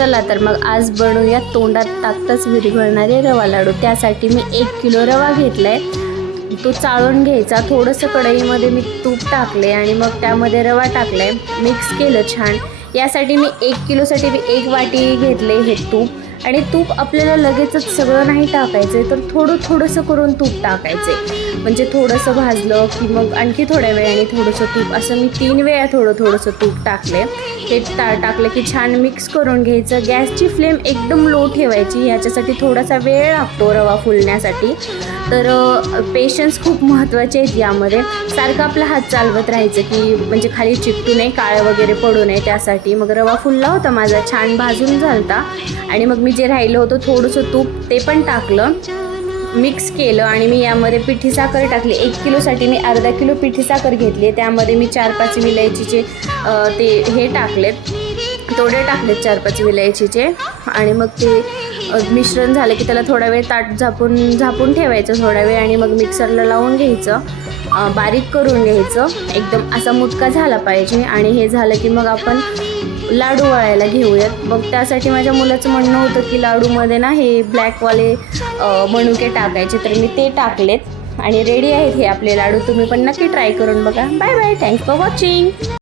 चला तर मग आज बनवूया तोंडात टाकताच विरघळणारे रवा लाडू। त्यासाठी मी 1 किलो रवा घेतलाय, तो चाळून घ्यायचा। थोडंसं कढईमध्ये मी तूप टाकले आणि मग त्यामध्ये रवा टाकलाय, मिक्स केलं छान। यासाठी मी 1 किलोसाठी मी 1 वाटी घेतले हे तूप। आणि तूप आपल्याला लगेचच सगळं नाही टाकायचं, तर थोडंसं करून तूप टाकायचे। म्हणजे थोडंसं भाजलं की मग आणखी थोड्या वेळाने थोडंसं तूप, असं मी 3 वेळा थोडंसं तूप टाकले। हे टाकलं की छान मिक्स करून घ्यायचं। गॅसची फ्लेम एकदम लो ठेवायची, याच्यासाठी थोडासा वेळ लागतो रवा फुलण्यासाठी। तर पेशन्स खूप महत्त्वाचे आहेत यामध्ये। सारखं आपला हात चालवत राहायचं की म्हणजे खाली चिकटू नये, काळं वगैरे पडू नये त्यासाठी। मग रवा फुलला होता माझा, छान भाजून झालता। आणि मग मी जे राहिलं होतं थोडंसं तूप ते पण टाकलं, मिक्स केलं। आणि मी यामध्ये पिठी साखर टाकली। 1 किलोसाठी मी अर्धा किलो पिठी साखर घेतली, त्यामध्ये मी 4-5 विलायचीचे ते हे टाकलेत, तोडे टाकलेत 4-5 विलायचीचे। आणि मग ते मिश्रण झालं की त्याला थोडा वेळ ताट झापून ठेवायचं थोडा वेळ। आणि मग मिक्सरला लावून घ्यायचं, बारीक करून घ्यायचं, एकदम असा मुटका झाला पाहिजे। आणि हे झालं की मग आपण लाडू वळायला घेऊयात। मग त्यासाठी माझ्या मुलाचं म्हणणं होतं की लाडूमध्ये ना हे ब्लॅकवाले मनुके टाकायचे, तर मी ते टाकलेत आणि रेडी आहेत हे आपले लाडू। तुम्ही पण नक्की ट्राय करून बघा। Bye bye, thanks for watching.